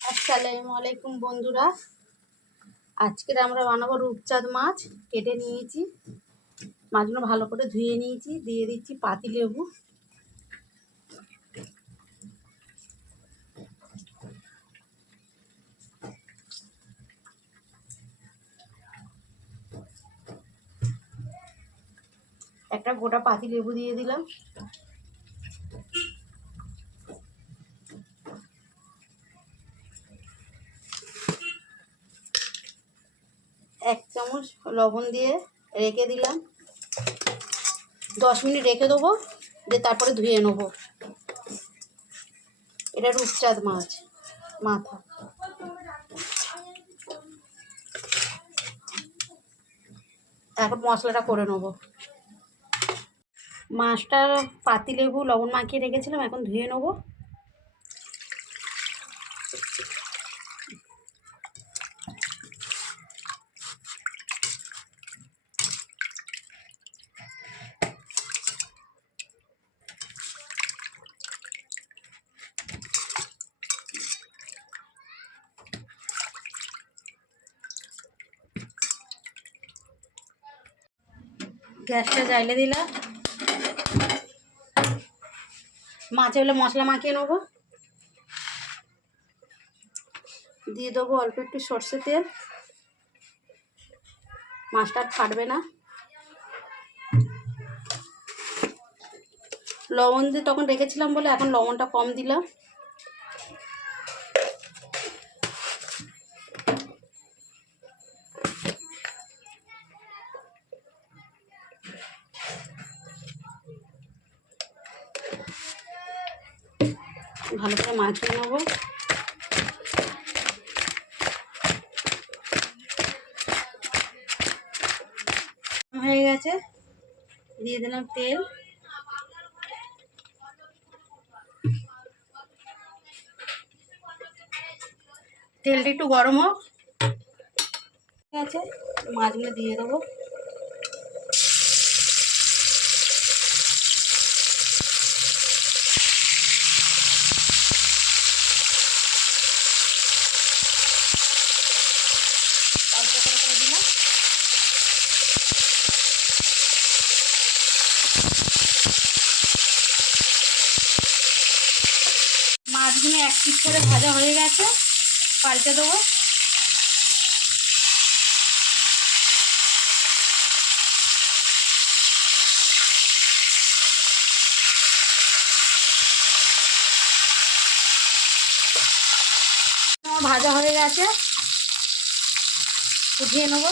আসসালামু আলাইকুম বন্ধুরা। আজকের আমরা বানাবো রূপচাঁদ মাছ। কেটে নিয়েছি। মাছগুলো ভালো করে ধুয়ে নিয়েছি। দিয়ে দিচ্ছি পাতি লেবু। একটা গোটা পাতি লেবু দিয়ে দিলাম। এক চামচ লবণ দিয়ে রেখে দিলাম। দশ মিনিট রেখে দেবো, দিয়ে তারপরে ধুয়ে নেব। এটা রূপচাঁদ মাছ, মাথা। এখন মশলাটা করে নেব। মাছটা পাতিলেবু লবণ মাখিয়ে রেখেছিলাম, এখন ধুয়ে নেব। গ্যাসটা জ্বালিয়ে দিলাম। মাছে হলে মশলা মাখিয়ে নেব। দিয়ে দেবো অল্প একটু সর্ষে তেল। মাছটা ফাটবে না। লবণ দিয়ে তখন রেখেছিলাম বলে এখন লবণটা কম দিলাম। ভালো করে মাখিয়ে নেব। হয়ে গেছে। দিয়ে দিলাম তেল। তেলটা একটু গরম হোক। ঠিক আছে, মাছগুলো দিয়ে দেবো অল্প করে করে দিলাম মাছগুলো এক পিস করে ভাজা হয়ে গেছে। পাল্টে দেবো। ভাজা হয়ে গেছে। উঠিয়ে নেব।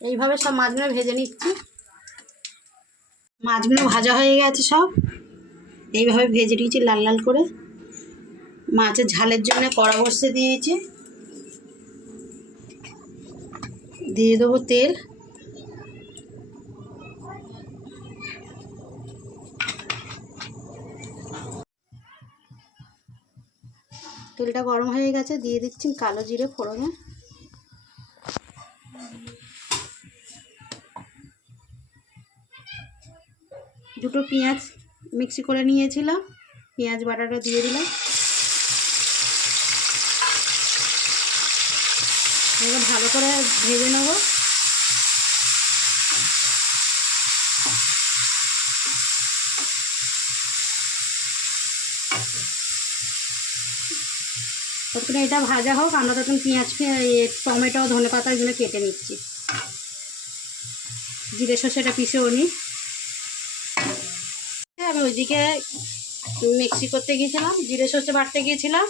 এইভাবে সব মাছগুলো ভেজে নিচ্ছি। মাছগুলো ভাজা হয়ে গেছে সব। এইভাবে ভেজে নিয়েছি লাল লাল করে। মাছের ঝালের জন্য কড়া বসতে দিয়েছি। দিয়ে দেবো তেল। তেলটা গরম হয়ে গেছে। দিয়ে দিচ্ছি কালো জিরে ফোড়নে। দুটো পেঁয়াজ মিক্সি করে নিয়েছিলাম। পেঁয়াজ বাটাটা দিয়ে দিলাম। ভালো করে ভেজে নেব। ততক্ষণ এটা ভাজা হোক, আমরা তখন পেঁয়াজ টমেটো ধনে পাতা এগুলো কেটে নিচ্ছি। জিরে সর্ষেটা পিষেও নিই ওইদিকে মিক্সি করতে গিয়েছিলাম, জিরে সর্ষে বাটতে গিয়েছিলাম।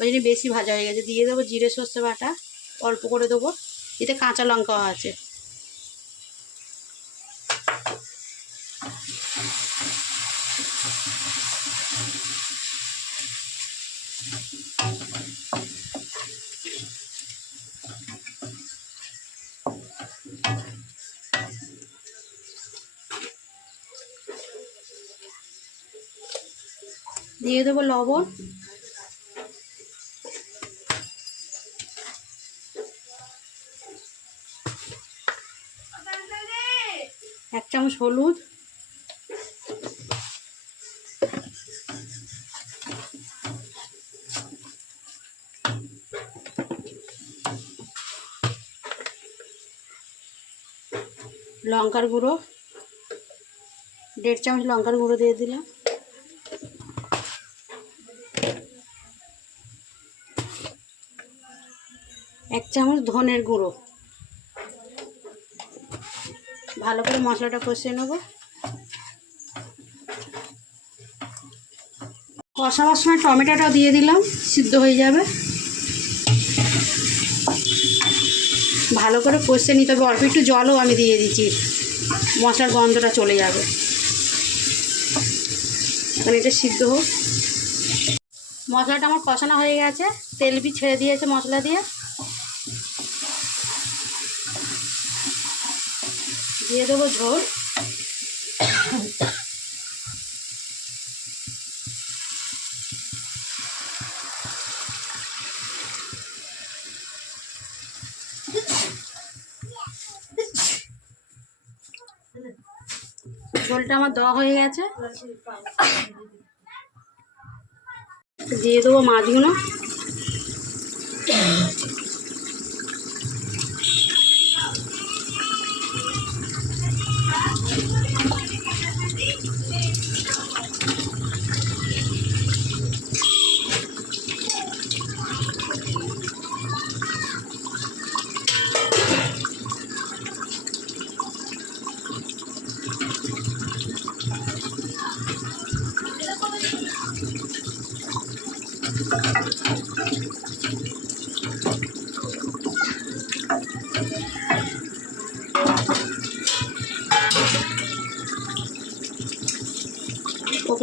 ওই জন্য বেশি ভাজা হয়ে গেছে। দিয়ে দেবো জিরে সর্ষে বাটা, অল্প করে দেবো। এতে কাঁচা লঙ্কাও আছে। দিয়ে দেবো লবণ। এক চামচ হলুদ। লঙ্কার গুঁড়ো। দেড় চামচ লঙ্কার গুঁড়ো দিয়ে দিলাম। এক চামচ ধনের গুঁড়ো। ভালো করে মশলাটা কষিয়ে নেব। কষাবার সময় টমেটোটা দিয়ে দিলাম, সিদ্ধ হয়ে যাবে। ভালো করে কষে নিতে হবে, অল্প একটু জলও আমি দিয়ে দিচ্ছি। মশলার গন্ধটা চলে যাবে। মানে এটা সিদ্ধ হোক। মশলাটা আমার কষানো হয়ে গেছে, তেল বি ছেড়ে দিয়েছে মশলা দিয়ে। দিয়ে দেবো ঝোল। ঝোলটা আমার দেওয়া হয়ে গেছে। দিয়ে দেবো মাছগুলো।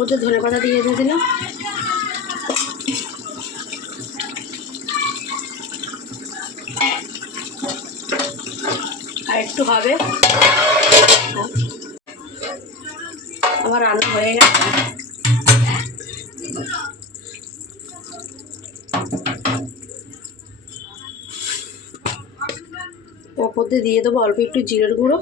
দিয়ে ধনে পাতা দিয়ে দিয়ে দিলাম আর একটু হবে। আমার রান্না হয়ে গেছে। ওপর দিয়ে দিয়ে দেবো অল্প একটু জিরের গুঁড়ো।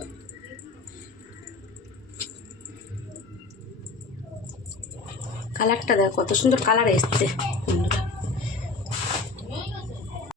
কালারটা দেখ কত সুন্দর কালার এসছে।